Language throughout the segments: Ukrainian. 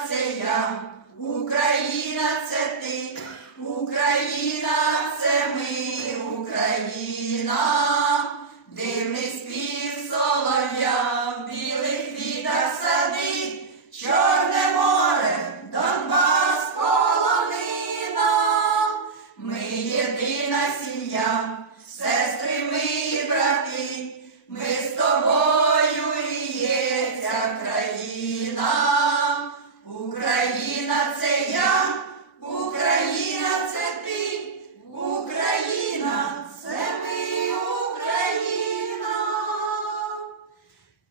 Україна це я, Україна це ти, Україна це ми, Україна. Дивний спів солов'я, в білих квітах сади, Чорне море, Донбас, полонина. Ми єдина сім'я, сестри ми і брати, ми з тобою і є ця країна. Україна це я, Україна це ти, Україна це ми, Україна.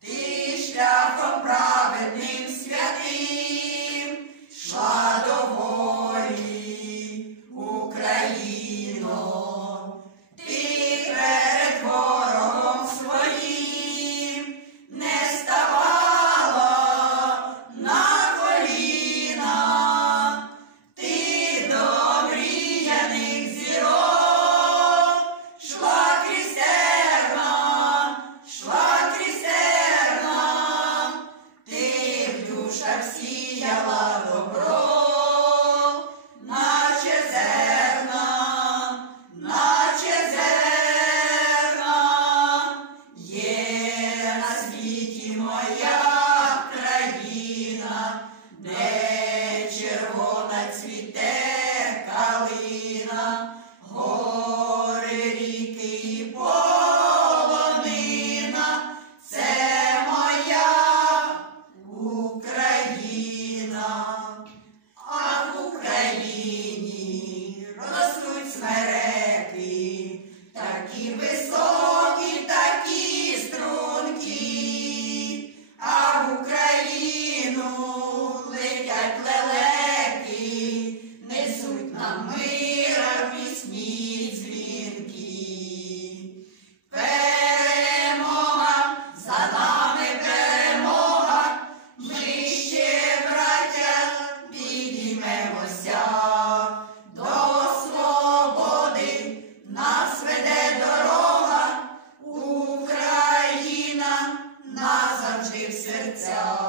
Ти шляхом праведним святим шла до волі, Україно. Ти перед ворогом своїм не ставала на коліна. Ти до мріяних зірок шла крізь терна. Ти в душах сіяла добро, наче зерна. Є на світі моя країна, де червона цвіте калина, гори, ріки і полонина. Це моя Україна. А в Україні ростуть смереки, такі високі, такі стрункі. А в Україну летять лелеки, несуть нам мира пісні дзвінки. Перемога, за нами перемога, ми ще, браття, підіймемося до свободи, нас веде дорога, Україна назавжди в серцях.